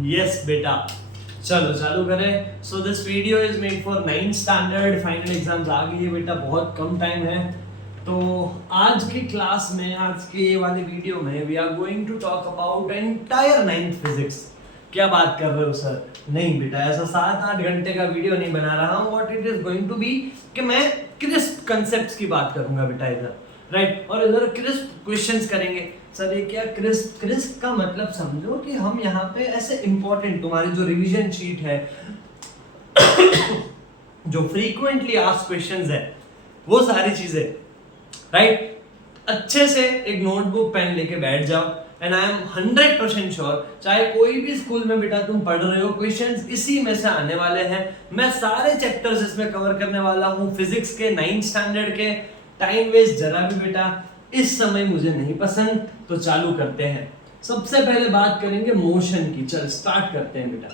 Yes बेटा, चलो चालू करें। So this video is made for 9th standard. Final exams आ गई है बेटा, बहुत कम टाइम है। तो आज की क्लास में, आज के वाले वीडियो में we are going to talk about entire 9th physics. क्या बात कर रहे हो सर? नहीं बेटा, ऐसा 7-8 घंटे का वीडियो नहीं बना रहा हूँ। What it is going to be कि मैं क्रिस्प कंसेप्ट्स की बात करूंगा बेटा इधर, राइट? और इधर क्रिस्प क्वेश्चंस करेंगे। सर ये क्या क्रिस्प? क्रिस्प का मतलब समझो कि हम यहाँ पे ऐसे इंपॉर्टेंट, तुम्हारी जो रिवीजन शीट है जो फ्रीक्वेंटली आस्क्ड क्वेश्चंस है, वो सारी चीजें, राइट? अच्छे से एक नोटबुक पेन लेके बैठ जाओ। एंड आई एम 100% श्योर, चाहे कोई भी स्कूल में बेटा तुम पढ़ रहे हो, क्वेश्चंस इसी में से आने वाले हैं। मैं सारे चैप्टर्स इसमें कवर करने वाला हूँ फिजिक्स के 9th स्टैंडर्ड के। टाइम वेस्ट जरा भी बेटा इस समय मुझे नहीं पसंद, तो चालू करते हैं। सबसे पहले बात करेंगे मोशन की। चल स्टार्ट करते हैं बेटा।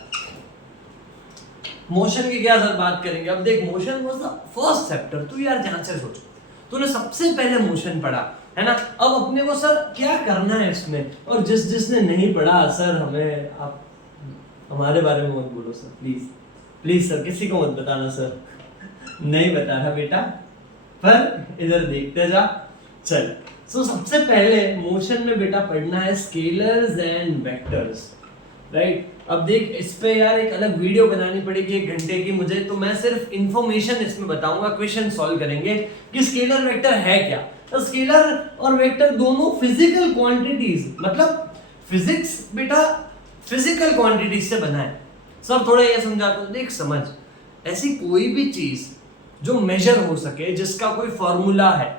मोशन की क्या सर बात करेंगे? अब देख, motion was the first chapter. तू यार ध्यान से सोच, तूने सबसे पहले मोशन पढ़ा है ना। अब अपने को सर क्या करना है इसमें, और जिसने नहीं पढ़ा सर, हमें आप हमारे बारे में मत बोलो सर, प्लीज प्लीज सर, किसी को मत बताना सर। नहीं बता रहा बेटा, पर इधर देखते जा। चल, सो सबसे पहले मोशन में बेटा पढ़ना है स्केलर्स एंड वेक्टर्स, राइट? अब देख, इस पे यार एक अलग वीडियो बनानी पड़ेगी 1 घंटे की मुझे, तो मैं सिर्फ इंफॉर्मेशन इसमें बताऊंगा। क्वेश्चन सॉल्व करेंगे कि स्केलर वेक्टर है क्या। तो स्केलर और वेक्टर दोनों फिजिकल क्वांटिटीज, मतलब फिजिक्स बेटा फिजिकल क्वांटिटीज से बना है। सर थोड़ा ये समझाता हूं, देख समझ, ऐसी कोई भी चीज जो मेजर हो सके, जिसका कोई फॉर्मूला है,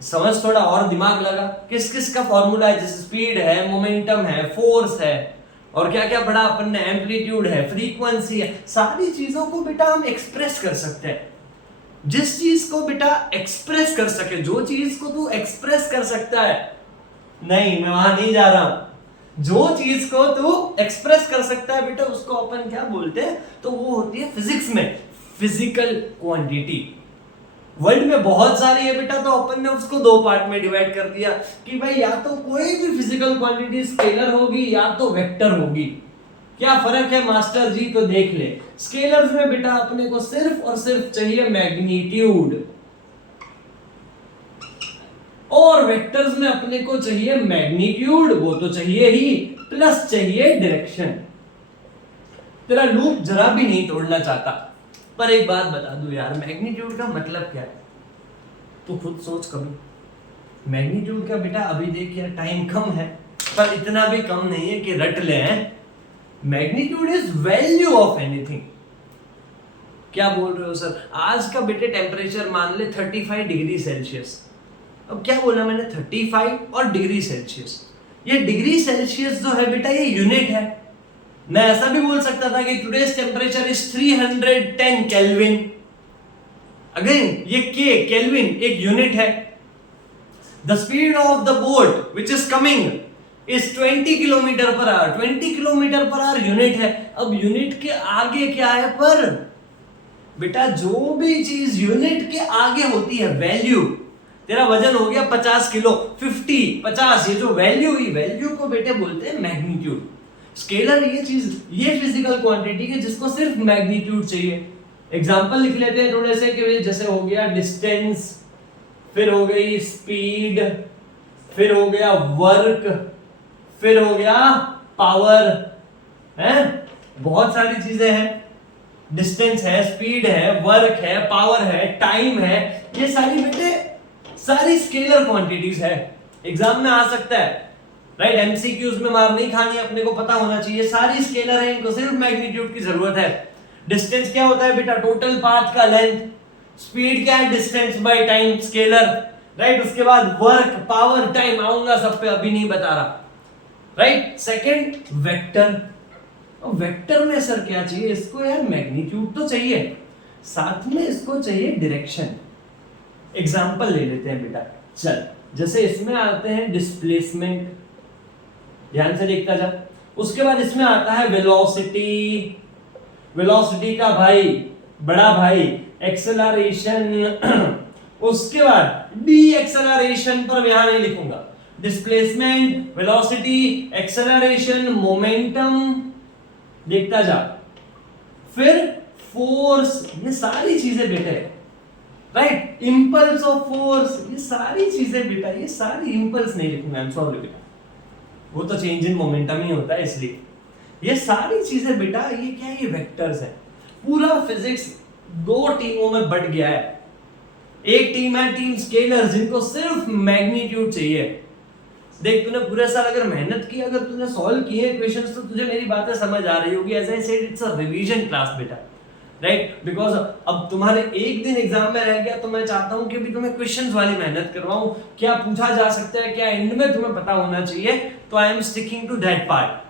समझ, थोड़ा और दिमाग लगा। किस किस का फॉर्मूला है? जैसे स्पीड है, मोमेंटम है, फोर्स है, और क्या क्या बड़ा अपन ने, एम्पलीट्यूड है, फ्रीक्वेंसी है। सारी चीजों को बेटा हम एक्सप्रेस कर सकते हैं। जिस चीज को बेटा एक्सप्रेस कर सके, जो चीज को तू एक्सप्रेस कर सकता है, नहीं मैं वहां नहीं जा रहा हूं, जो चीज को तू एक्सप्रेस कर सकता है बेटा, उसको अपन क्या बोलते हैं? तो वो होती है फिजिक्स में फिजिकल क्वांटिटी। वर्ल्ड में बहुत सारी है बेटा, तो अपन ने उसको 2 पार्ट में डिवाइड कर दिया कि भाई या तो कोई भी फिजिकल क्वांटिटी स्केलर होगी या तो वेक्टर होगी। क्या फर्क है मास्टर जी? तो देख ले, स्केलर्स में बेटा अपने को सिर्फ और सिर्फ चाहिए मैग्नीट्यूड, और वेक्टर्स में अपने को चाहिए मैग्नीट्यूड, वो तो चाहिए ही, प्लस चाहिए डायरेक्शन। तेरा लूप जरा भी नहीं तोड़ना चाहता, पर एक बात बता दूं यार, मैग्नीट्यूड का मतलब क्या है? तो खुद सोच कभी। मैग्नीट्यूड का बेटा, अभी देख यार टाइम कम है, पर इतना भी कम नहीं है कि रट ले। Magnitude is value of anything. क्या बोल रहे हो सर? आज का बेटे टेम्परेचर मान ले 35 डिग्री सेल्सियस। अब क्या बोला मैंने? 35 और डिग्री सेल्सियस। ये डिग्री सेल्सियस जो है बेटा, ये यूनिट है। मैं ऐसा भी बोल सकता था कि today's temperature is 310 kelvin. Again ये के, केल्विन एक यूनिट है। The speed of the boat which is coming is 20 kilometre per hour. 20 kilometre per hour unit है। अब यूनिट के आगे क्या है? पर बेटा जो भी चीज यूनिट के आगे होती है, वैल्यू, तेरा वजन हो गया 50 किलो, 50, 50, ये जो वैल्यू हुई, वैल्यू को बेटे बोलते हैं मैग्नीट्यूड। स्केलर ये चीज, ये फिजिकल क्वांटिटी है जिसको सिर्फ मैग्नीट्यूड चाहिए। एग्जांपल लिख लेते हैं थोड़े से, कि जैसे हो गया डिस्टेंस, फिर हो गई स्पीड, फिर हो गया वर्क, फिर हो गया पावर, है बहुत सारी चीजें हैं। डिस्टेंस है, स्पीड है, वर्क है, पावर है, टाइम है, ये सारी बेटे सारी स्केलर क्वांटिटीज है। एग्जाम में आ सकता है, राइट? एमसीक्यूज में मार नहीं खानी, अपने को पता होना चाहिए। सारी स्केलर है, इनको सिर्फ मैग्नीट्यूड की जरूरत है। डिस्टेंस क्या होता है बेटा? टोटल पाथ का लेंथ। स्पीड क्या है? Distance by time, scalar, right? उसके बाद वर्क, पावर, टाइम, आऊंगा सब पे, अभी नहीं बता रहा, राइट? Second vector. वेक्टर में सर क्या चाहिए इसको? यार मैग्नीट्यूड तो चाहिए, साथ में इसको चाहिए डायरेक्शन। एग्जांपल ले लेते हैं बेटा। चल, जैसे इसमें आते हैं डिस्प्लेसमेंट, ध्यान से देखता जा। उसके बाद इसमें आता है वेलोसिटी। वेलोसिटी का भाई, बड़ा भाई, एक्सेलरेशन। उसके बाद डी एक्सेलरेशन, पर यहां नहीं लिखूंगा। डिस्प्लेसमेंट, वेलोसिटी, एक्सेलरेशन, मोमेंटम, देखता जा। फिर फोर्स, ये सारी चीजें बेटा है, राइट। इंपल्स ऑफ फोर्स, ये सारी चीजें बेटा, ये सारी इंपल्स नहीं लिखूंगा, आई एम सॉरी बेटा, वो तो चेंज इन मोमेंटम ही होता है, इसलिए ये सारी चीजें बेटा, ये क्या है, ये वेक्टर्स है। पूरा फिजिक्स दो टीमों में बट गया है। एक टीम है टीम स्केलर, जिनको सिर्फ मैग्नीट्यूड चाहिए। देख, तूने पूरे साल अगर मेहनत की, अगर तूने सॉल्व किए क्वेश्चंस, तो तुझे मेरी बातें समझ आ रही होगी। As I said, it's a revision class बेटा, राइट। बिकॉज अब तुम्हारे एक दिन एग्जाम में रह गया, तो मैं चाहता हूं कि अभी तुम्हें क्वेश्चंस वाली मेहनत करवाऊं, क्या पूछा जा सकता है, क्या एंड में तुम्हें पता होना चाहिए। तो I am sticking to that part,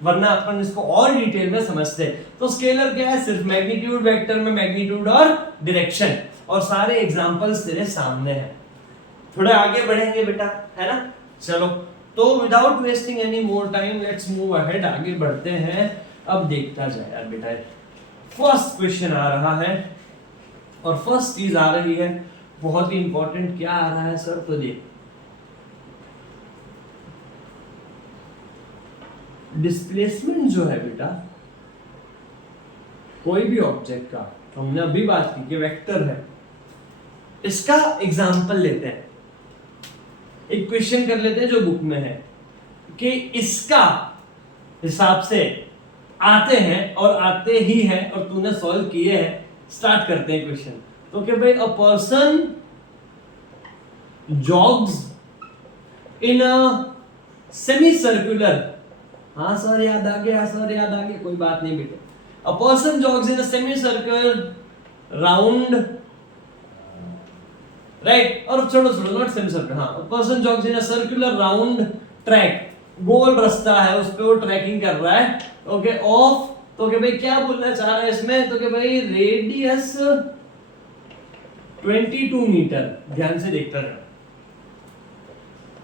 वरना अपन इसको और डिटेल में समझते हैं। तो स्केलर क्या है, सिर्फ मैग्नीट्यूड, वेक्टर में मैग्नीट्यूड और डायरेक्शन, और सारे एग्जांपल्स तेरे सामने हैं। थोड़ा आगे बढ़ेंगे बेटा, है ना। चलो, तो without wasting any more time, let's move ahead, आगे बढ़ते हैं। अब देखता जाए यार बेटा, फर्स्ट क्वेश्चन आ रहा है, और फर्स्ट चीज आ रही है बहुत ही इंपॉर्टेंट। क्या आ रहा है सर, तो देख, डिस्प्लेसमेंट जो है बेटा, कोई भी ऑब्जेक्ट का, हमने अभी बात की कि वेक्टर है, इसका एग्जाम्पल लेते हैं। एक क्वेश्चन कर लेते हैं जो बुक में है, कि इसका हिसाब से आते हैं, और आते ही हैं, और तूने सॉल्व किए हैं। स्टार्ट करते हैं क्वेश्चन। तो कि भाई, अ person jogs in a semi circular, हाँ सर याद आ गया, सर याद आ गया, कोई बात नहीं बेटे। A person jogs in a semi circular round, right, और छोड़ो नॉट सेमी सर्कुलर, हाँ, person jogs in a circular round track, गोल रास्ता है, उस पे वो ट्रैकिंग कर रहा है, ओके, ऑफ। तो कि भाई क्या बोलना चाह रहा है इसमें, तो कि भाई रेडियस 22 मीटर, ध्यान से देखता रहो,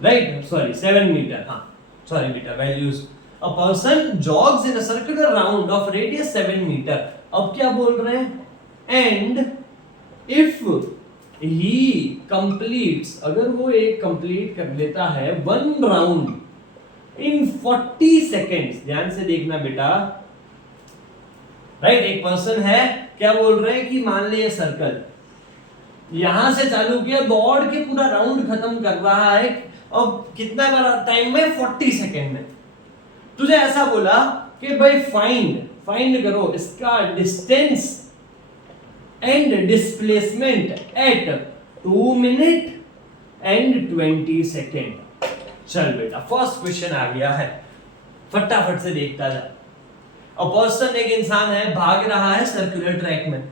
राइट, सॉरी 7 मीटर, हाँ सॉरी बेटा, values. A person jogs in a circular round of radius 7 metre. अब क्या बोल रहे हैं, एंड इफ ही कंप्लीट्स, अगर वो एक कंप्लीट कर लेता है 1 राउंड इन 40 सेकेंड्स, ध्यान से देखना बेटा, राइट। एक पर्सन है, क्या बोल रहे हैं कि मान ले सर्कल यहां से चालू किया, दौड़ के पूरा राउंड खत्म कर रहा है, और कितना बड़ा टाइम में, 40 सेकेंड में। तुझे ऐसा बोला कि भाई फाइंड करो इसका distance and displacement eight 2 minute and 20 second. चल बेटा, फर्स्ट क्वेश्चन आ गया है, फटाफट से देखता जा। अ पर्सन, एक इंसान है, भाग रहा है सर्कुलर ट्रैक में।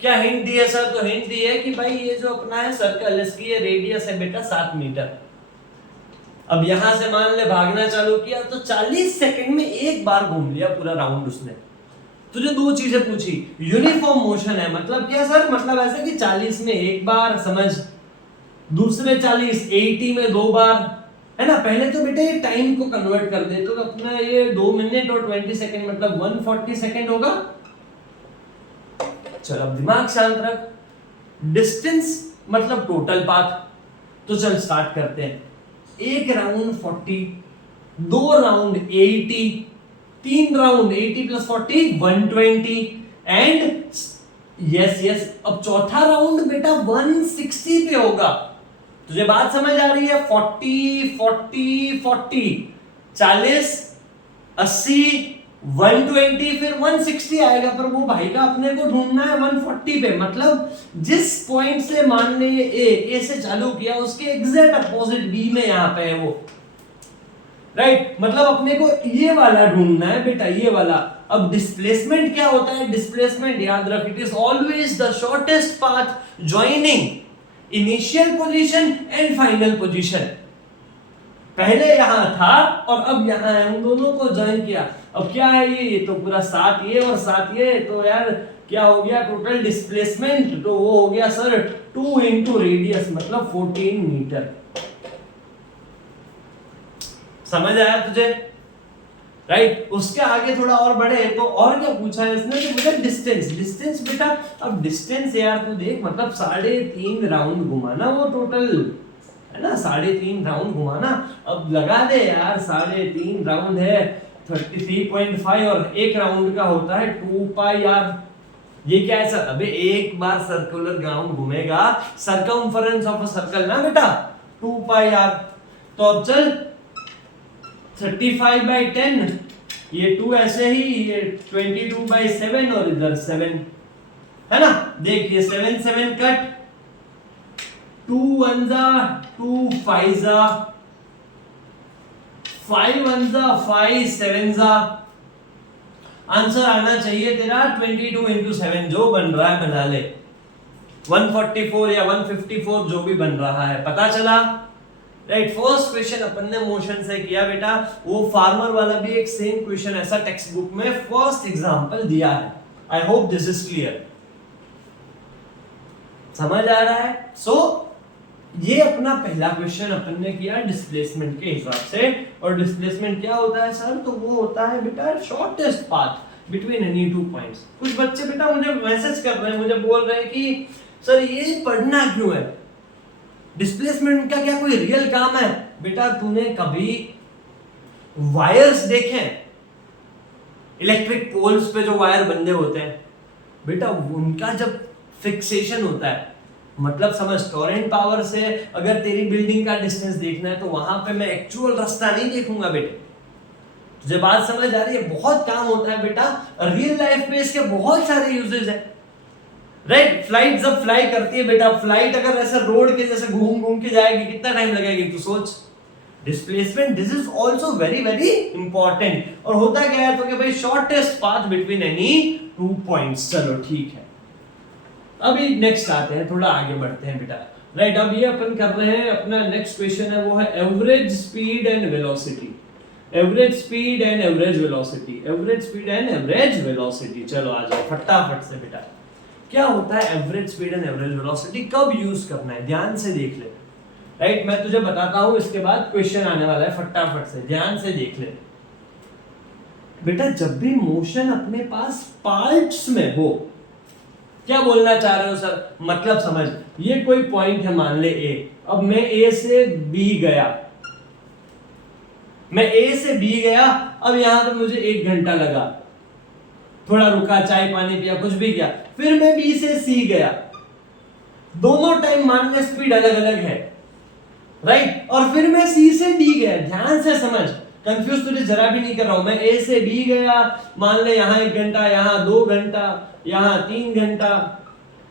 क्या हिंट दी है सर, तो हिंट दी है कि भाई ये जो अपना है सर्कल, इसकी ये रेडियस है बेटा 7 मीटर। अब यहां से मान ले भागना चालू किया, तो 40 सेकंड में एक बार घूम लिया पूरा राउंड उसने। तुझे दो चीजें पूछी, यूनिफॉर्म मोशन है, मतलब क्या सर, मतलब ऐसा कि 40 में एक बार, समझ, दूसरे 40 80 में 2 बार, है ना। पहले तो बेटे ये टाइम को कन्वर्ट कर दे, तो अपना ये 2 मिनट और 20 सेकंड मतलब 140 सेकंड होगा। चल अब दिमाग शांत रख, डिस्टेंस मतलब टोटल पाथ। तो चल स्टार्ट करते हैं। एक round 40, 2 round 80, 3 round 80 plus 40 120, and yes अब चौथा राउंड बेटा 160 पे होगा। तुझे बात समझ आ रही है, 40 40 40, 40 80 120, फिर 160 आएगा, पर वो भाई का अपने को ढूंढना है 140 पे। मतलब जिस पॉइंट से मान ले ए से चालू किया, उसके एग्जैक्ट अपोजिट बी में यहां पे है वो, राइट। मतलब अपने को ये वाला ढूंढना है बेटा, ये वाला। अब डिस्प्लेसमेंट क्या होता है, डिस्प्लेसमेंट याद रख, it is always the shortest path joining initial position and final position. पहले यहां था और अब यहां है, उन दोनों को ज्वाइन किया। अब क्या है ये तो पूरा 7 ये और 7 ये, तो यार क्या हो गया टोटल डिस्प्लेसमेंट, तो वो हो गया सर 2 इंटू रेडियस, मतलब 14 मीटर। समझ आया तुझे, राइट। उसके आगे थोड़ा और बढ़े तो और क्या पूछा है इसने, तो पूछा डिस्टेंस बेटा। अब डिस्टेंस यार तू देख, मतलब 3.5 राउंड घुमाना वो टोटल, है ना, 3.5 राउंड घुमाना। अब लगा दे यार, 3.5 राउंड है, 33.5 और एक राउंड का होता है 2 पाई आर। ये क्या है सर? अबे एक बार सर्कुलर ग्राउंड घूमेगा, सर्कमफरेंस ऑफ अ सर्कल ना बेटा, 2 पाई आर। तो अब चल 35/10, ये 2 ऐसे ही, ये 22/7 और इधर 7 है ना। देख ये 7 7 कट, 2 1 जा 2 5 जा 5 1 जा 5 7 जा। आंसर आना चाहिए तेरा 22 into 7, जो बन रहा है बना ले, 144 या 154 जो भी बन रहा है। पता चला? राइट। फर्स्ट क्वेश्चन अपन ने मोशन से किया बेटा, वो फार्मर वाला भी एक सेम क्वेश्चन ऐसा टेक्स्ट बुक में फर्स्ट एग्जांपल दिया है। I hope this is clear, समझ आ रहा है? सो ये अपना पहला क्वेश्चन अपन ने किया डिस्प्लेसमेंट के हिसाब से। और डिस्प्लेसमेंट क्या होता है सर? तो वो होता है बेटा shortest path between any two points. कुछ बच्चे बेटा मुझे मैसेज कर रहे हैं, मुझे बोल रहे हैं कि सर ये पढ़ना क्यों है, डिस्प्लेसमेंट का क्या कोई रियल काम है? बेटा तूने कभी वायर्स देखे? इलेक्ट्रिक पोल्स पे जो वायर बंधे होते हैं बेटा, उनका जब फिक्सेशन होता है, मतलब समझ टॉरेंट पावर से अगर तेरी बिल्डिंग का डिस्टेंस देखना है तो वहां पे मैं एक्चुअल रास्ता नहीं देखूंगा बेटे। तुझे बात समझ आ रही है? बहुत काम होता है बेटा, रियल लाइफ में इसके बहुत सारे यूजेस है। राइट। फ्लाइट जब फ्लाई करती है बेटा, फ्लाइट अगर ऐसे रोड के जैसे घूम घूम के जाएगी, कितना टाइम लगेगी तू सोच। Displacement this is also very very important. और होता क्या है तो कि भाई shortest path between any two points. चलो ठीक है, अभी नेक्स्ट आते हैं, थोड़ा आगे बढ़ते हैं बेटा। राइट। अब ये अपन कर रहे हैं, अपना नेक्स्ट क्वेश्चन है वो है average speed and velocity. Average speed and average velocity, average speed and average velocity. चलो आ जाओ फटाफट से बेटा। क्या होता है average speed and average velocity, कब यूज करना है, ध्यान से देख ले। राइट। मैं तुझे बताता हूं, इसके बाद क्वेश्चन आने वाला है, फटाफट से ध्यान से देख ले बेटा। जब भी मोशन अपने पास पार्ट्स में हो, क्या बोलना चाह रहे हो सर? मतलब समझ, ये कोई पॉइंट है, मान ले ए। अब मैं ए से बी गया, मैं ए से बी गया, अब यहां पर मुझे 1 घंटा लगा, थोड़ा रुका, चाय पानी पिया, कुछ भी किया। फिर मैं बी से सी गया, दोनों टाइम मान ले स्पीड अलग अलग है। राइट। और फिर मैं सी से डी गया, ध्यान से समझ, कंफ्यूज तुझे जरा भी नहीं कर रहा हूं। मैं ए से बी गया, मान ले यहां 1 घंटा, यहां 2 घंटा, यहां 3 घंटा,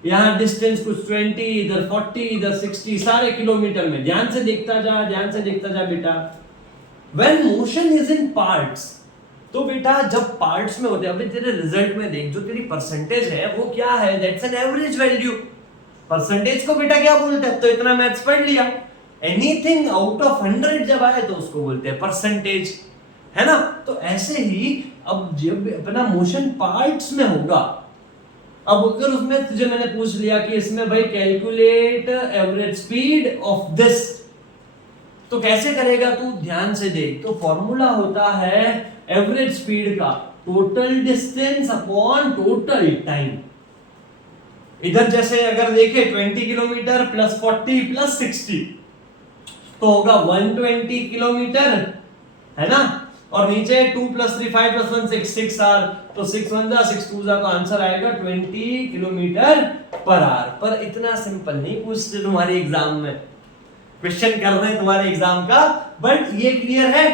यहां डिस्टेंस कुछ 20, इधर 40, इधर 60, सारे किलोमीटर में। ध्यान से देखता जा, ध्यान से देखता जा बेटा। When motion is in parts, तो बेटा जब पार्ट्स में होते हैं, अभी तेरे रिजल्ट में देख, जो तेरी परसेंटेज है वो क्या है? That's an average value. Percentage को बेटा क्या बोलते हैं? तो इतना मैथ्स पढ़ लिया, एनीथिंग आउट ऑफ 100 जब आए तो उसको बोलते हैं परसेंटेज, है ना। तो ऐसे ही अब जब अपना मोशन पार्ट्स में होगा, अब अगर उसमें तुझे मैंने पूछ लिया कि इसमें भाई calculate average speed of this, तो कैसे करेगा तू? ध्यान से देख। तो फॉर्मूला होता है एवरेज स्पीड का total distance upon total time. इधर जैसे अगर देखे 20 किलोमीटर प्लस 40 प्लस 60 तो होगा 120 किलोमीटर, है ना। और नीचे 2 + 3 5 + 1 6 6 आर, तो 6 1 जा 6 2 जा, तो आंसर आएगा 20 किलोमीटर पर आवर। पर इतना सिंपल नहीं पूछते तुम्हारे एग्जाम में, क्वेश्चन कर रहे हैं तुम्हारे एग्जाम का, बट ये क्लियर है।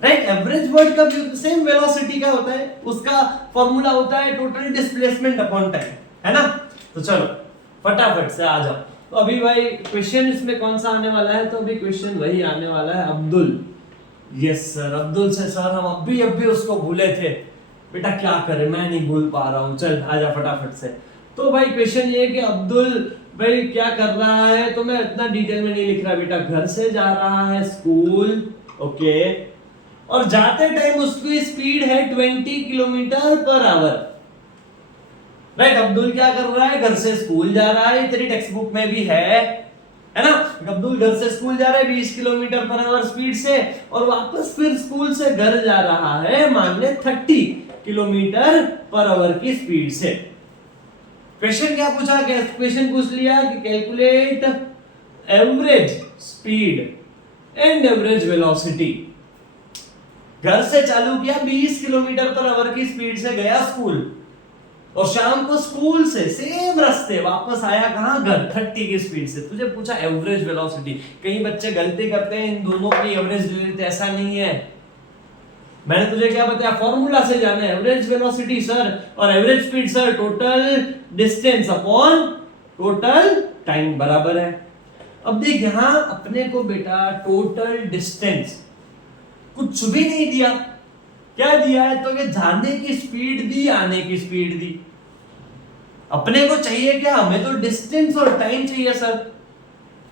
राइट। एवरेज वर्ड का सेम वेलोसिटी का होता है, उसका फॉर्मूला होता है टोटल डिस्प्लेसमेंट अपॉन टाइम, है ना। तो चलो फटाफट से आ जाओ। तो अभी भाई क्वेश्चन इसमें कौन सा आने वाला है? तो अभी क्वेश्चन वही आने वाला है, अब्दुल। यस सर, अब्दुल से सर हम अभी उसको भूले थे बेटा, क्या करें, मैं नहीं भूल पा रहा हूँ। चल आजा फटाफट से। तो भाई क्वेश्चन ये है कि अब्दुल भाई क्या कर रहा है, तो मैं इतना डिटेल में नहीं लिख रहा बेटा। घर से जा रहा है स्कूल, ओके, और जाते टाइम उसकी स्पीड है 20 kilometre per hour. Right. Abdul क्या कर रहा है? घर से स्कूल जा रहा है, तेरी टेक्स्ट बुक में भी है ना। अब्दुल घर से स्कूल जा रहा है 20 किलोमीटर पर आवर स्पीड से, और वापस फिर स्कूल से घर जा रहा है मान ले 30 किलोमीटर पर आवर की स्पीड से। क्वेश्चन क्या पूछा? क्वेश्चन पूछ लिया कि calculate average speed and average velocity. घर से चालू किया 20 किलोमीटर पर आवर की स्पीड से गया स्कूल, और शाम को स्कूल से सेम रास्ते वापस आया कहां, घर, 30 की स्पीड से। तुझे पूछा एवरेज वेलोसिटी, कई बच्चे गलती करते हैं, इन दोनों की एवरेज ले लेते, ऐसा नहीं है। मैंने तुझे क्या बताया, फॉर्मूला से जाना है, एवरेज वेलोसिटी सर और average speed sir total distance upon total time बराबर है। अब देख यहां अपने को बेटा टोटल डिस्टेंस कुछ भी नहीं दिया, क्या दिया है तो कि जाने की स्पीड दी, आने की स्पीड दी। अपने को चाहिए क्या, हमें तो डिस्टेंस और टाइम चाहिए सर।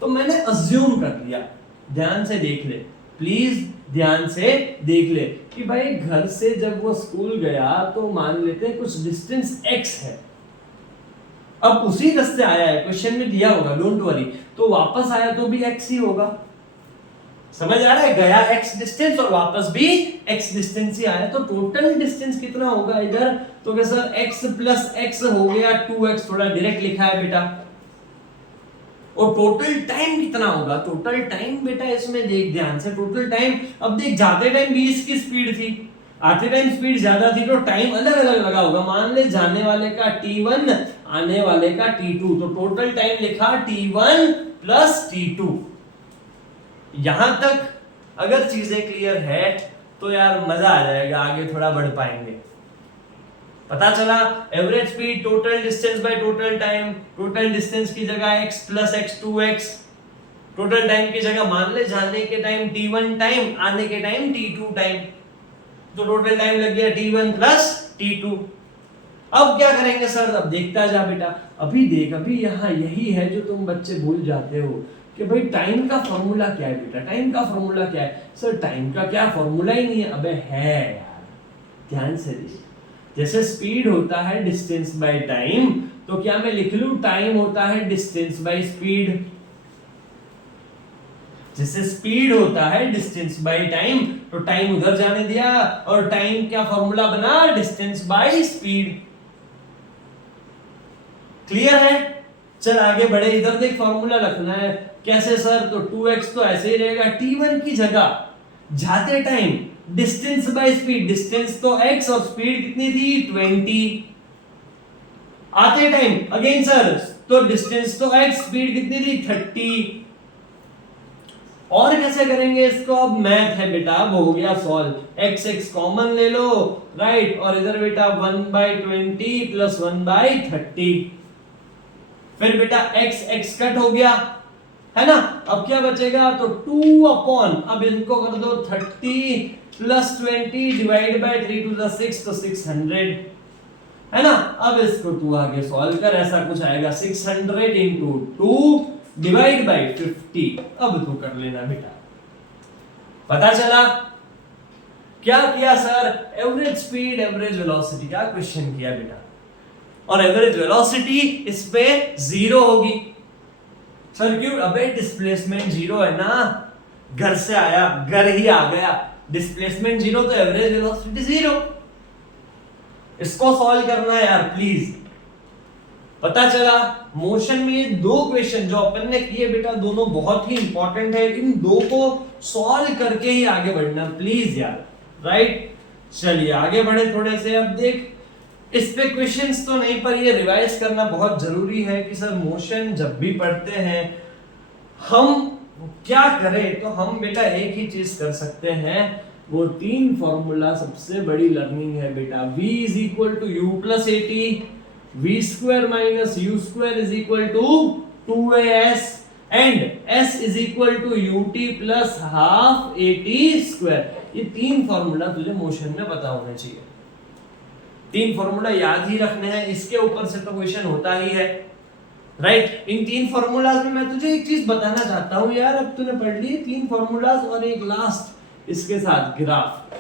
तो मैंने अज्यूम कर लिया, ध्यान से देख ले प्लीज, ध्यान से देख ले कि भाई घर से जब वो स्कूल गया तो मान लेते हैं कुछ डिस्टेंस x है, अब उसी रास्ते आया है, क्वेश्चन में दिया होगा, डोंट वरी, तो वापस आया तो भी x ही होगा। समझ आ रहा है, गया x डिस्टेंस और वापस भी x डिस्टेंस ही आया, तो टोटल डिस्टेंस कितना होगा इधर, तो क्या सर x प्लस x हो गया 2x, थोड़ा डायरेक्ट लिखा है बेटा। और टोटल टाइम कितना होगा, टोटल टाइम बेटा इसमें देख ध्यान से, टोटल टाइम, अब देख जाते टाइम 20 की स्पीड थी, आते टाइम स्पीड ज्यादा थी, तो टाइम अलग अलग लगा होगा। मान ले जाने वाले का t1, आने वाले का t2, तो टोटल टाइम लिखा t1 प्लस t2। यहां तक अगर चीजें क्लियर है तो यार मजा आ जाएगा, आगे थोड़ा बढ़ पाएंगे। पता चला average speed total distance by total time, total distance की जगह x plus x 2x, total time की जगह मान ले जाने के टाइम t1 टाइम, आने के टाइम t2 टाइम, तो टोटल टाइम लग गया t1 प्लस t2। अब क्या करेंगे सर, अब देखता जा बेटा, अभी देख, अभी यहाँ यही है जो तुम बच्चे भूल जाते हो कि भाई टाइम का फॉर्मूला क्या है बेटा, टाइम का फॉर्मूला क्या है सर, टाइम का क्या फॉर्मूला ही नहीं है। अबे है यार, ध्यान से देख, जैसे स्पीड होता है डिस्टेंस बाय टाइम, तो क्या मैं लिख लूं टाइम होता है डिस्टेंस बाय स्पीड। जैसे स्पीड होता है डिस्टेंस बाय टाइम, तो टाइम उधर जाने दिया, और टाइम क्या फॉर्मूला बना, डिस्टेंस बाय स्पीड। क्लियर है, चल आगे बढ़े, इधर देख फॉर्मूला रखना है, कैसे सर, तो 2x तो ऐसे ही रहेगा, t1 की जगह जाते time distance by speed, distance तो x और स्पीड कितनी थी 20, आते टाइम अगेन सर, तो डिस्टेंस तो x, स्पीड कितनी थी 30। और कैसे करेंगे इसको, अब मैथ है बेटा, अब हो गया सॉल्व, x x कॉमन ले लो, राइट, और इधर बेटा 1/20 प्लस 1/30, फिर बेटा x x कट हो गया है ना, अब क्या बचेगा, तो 2 अपॉन, अब इनको कर दो 30 plus 20 divide by 3 to the 6, तो 600 है ना। अब इसको तू आगे सॉल्व कर, ऐसा कुछ आएगा 600 into 2 डिवाइड बाय 50, अब तू कर लेना बेटा। पता चला क्या किया sir, average speed average velocity का क्वेश्चन किया बेटा, और एवरेज वेलोसिटी इस पे 0 होगी सर, क्यों, अबे डिस्प्लेसमेंट 0 है ना, घर से आया घर ही आ गया, डिस्प्लेसमेंट 0 तो एवरेज वेलोसिटी 0। इसको सॉल्व करना है यार प्लीज। पता चला मोशन में ये दो क्वेश्चन जो अपन ने किए बेटा, दोनों बहुत ही इंपॉर्टेंट है, इन दो को सॉल्व करके ही आगे बढ़ना प्लीज यार, राइट। चलिए आगे बढ़े थोड़े से, अब देख इस पे क्वेश्चंस तो नहीं, पर ये रिवाइज करना बहुत जरूरी है कि सर मोशन जब भी पढ़ते हैं हम क्या करें, तो हम बेटा एक ही चीज कर सकते हैं, वो 3 फॉर्मूला सबसे बड़ी लर्निंग है बेटा, v is equal to u plus at, v square minus u square is equal to 2as, and s is equal to ut plus half at square। ये 3 फॉर्मूला तुझे मोशन में पता होने चाहिए, 3 फॉर्मूला याद ही रखने हैं, इसके ऊपर से तो क्वेश्चन होता ही है, राइट। इन 3 फॉर्मूलाज में मैं तुझे एक चीज बताना चाहता हूं यार, अब तूने पढ़ लिए 3 फॉर्मूलाज और एक लास्ट इसके साथ ग्राफ।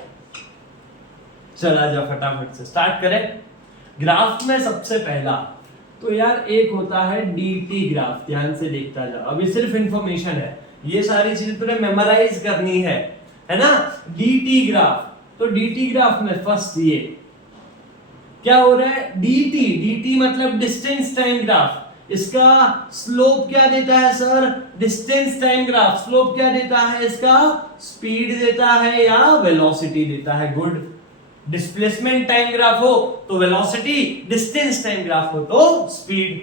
चला जा फटाफट से स्टार्ट करें। ग्राफ में सबसे पहला तो यार एक होता है dt ग्राफ, ध्यान से देखता जा, अभी सिर्फ इंफॉर्मेशन है, ये सारी चीजें तुझे मेमोराइज करनी है ना। dt ग्राफ, तो dt ग्राफ में फर्स्ट ये क्या हो रहा है, dt मतलब डिस्टेंस टाइम ग्राफ, इसका स्लोप क्या देता है sir? Distance time graph. Slope क्या देता है इसका? स्पीड देता है या वेलोसिटी देता है। गुड। डिस्प्लेसमेंट टाइम ग्राफ हो तो वेलोसिटी, डिस्टेंस टाइम ग्राफ हो तो स्पीड,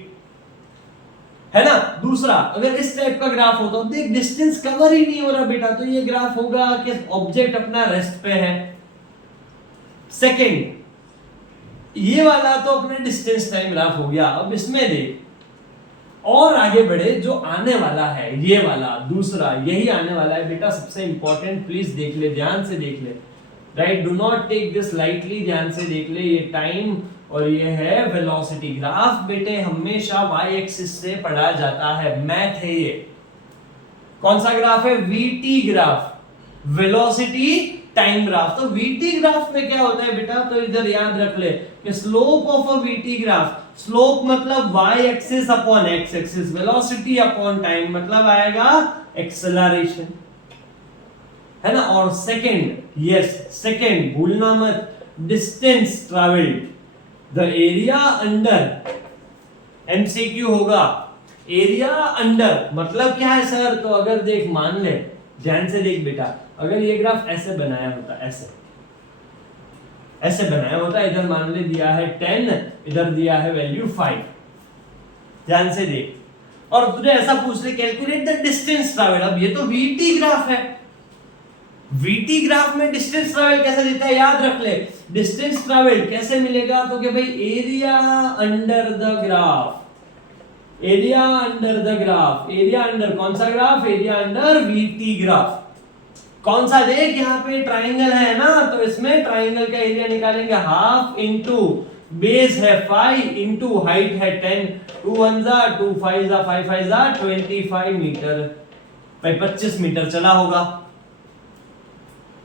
है ना। दूसरा, अगर इस टाइप का ग्राफ हो तो देख डिस्टेंस कवर ही नहीं हो रहा बेटा, तो ये ग्राफ होगा कि ऑब्जेक्ट अपना रेस्ट पे है। सेकंड, ये वाला तो अपने डिस्टेंस टाइम ग्राफ हो गया। अब इसमें देख और आगे बढ़े, जो आने वाला है ये वाला दूसरा, यही आने वाला है बेटा सबसे इंपॉर्टेंट। प्लीज देख ले, ध्यान से देख ले, right, do not take this lightly, ध्यान से देख ले। ये टाइम और ये है वेलोसिटी ग्राफ। बेटे हमेशा वाई एक्सिस से पढ़ा जाता है, मैथ है ये। कौन सा ग्राफ है? VT graph, velocity time graph. तो वीटी ग्राफ में क्या होता है बेटा, तो इधर याद रख ले कि slope of a VT graph, slope मतलब Y axis upon X axis, velocity upon time मतलब आएगा एक्सेलरेशन, है ना। और सेकंड, यस सेकंड भूलना मत, distance travelled, the area under, MCQ होगा। एरिया अंडर मतलब क्या है सर? तो अगर देख, मान ले, ध्यान से देख बेटा, अगर ये ग्राफ ऐसे बनाया होता, ऐसे बनाया होता, इधर मान ले दिया है 10, इधर दिया है वैल्यू 5, ध्यान से देख, और तुझे ऐसा पूछ ले कैलकुलेट द डिस्टेंस ट्रैवल। अब ये तो वीटी ग्राफ है, वीटी ग्राफ में डिस्टेंस ट्रैवल कैसे देता है? याद रख ले, डिस्टेंस ट्रैवल कैसे मिलेगा? तो कि भाई area under the graph, area under the graph, area under कौन सा graph? Area under VT graph. कौन सा? देख यहाँ पे ट्राइंगल है ना, तो इसमें ट्राइंगल का एरिया निकालेंगे, हाफ इंटू बेस है 5 इंटू हाइट है 10, 2 1 जा 2 5 जा 5 5 जा 25 मीटर, भाई 25 मीटर चला होगा।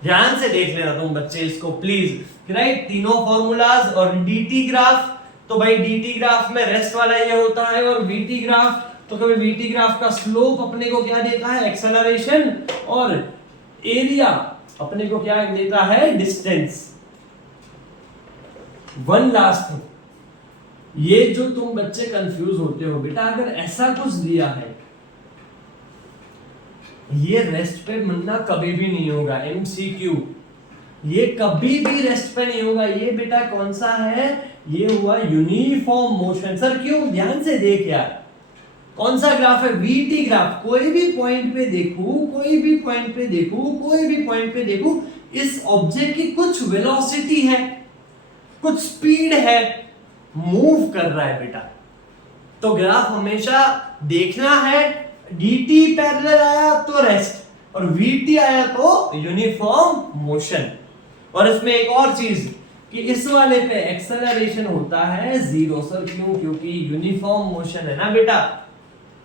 ध्यान से देख लेना तुम बच्चे इसको प्लीज, राइट। तीनों फॉर्मूलाज और डीटी ग्राफ, तो भाई डीटी ग्राफ में रेस्ट वाला ये होता है, और वीटी ग्राफ, तो कभी वीटी ग्राफ का स्लोप अपने को क्या देता है? एक्सेलरेशन, और एरिया अपने को क्या देता है? डिस्टेंस। वन लास्ट थिंग, ये जो तुम बच्चे कंफ्यूज होते हो बेटा, अगर ऐसा कुछ दिया है, ये रेस्ट पे मिलना कभी भी नहीं होगा, एमसीक्यू, ये कभी भी रेस्ट पे नहीं होगा। ये बेटा कौन सा है? ये हुआ यूनिफॉर्म मोशन। सर क्यों? ध्यान से देख यार, कौन सा ग्राफ है? VT graph. कोई भी पॉइंट पे देखूं, कोई भी पॉइंट पे देखूं, कोई भी पॉइंट पे देखूं, इस ऑब्जेक्ट की कुछ वेलोसिटी है, कुछ स्पीड है, मूव कर रहा है बेटा। तो ग्राफ हमेशा देखना है, डीटी पैरेलल आया तो रेस्ट, और वीटी आया तो यूनिफॉर्म मोशन। और इसमें एक और चीज कि इस वाले पे एक्सेलरेशन होता है 0। सर क्यों? क्योंकि यूनिफॉर्म मोशन है ना बेटा।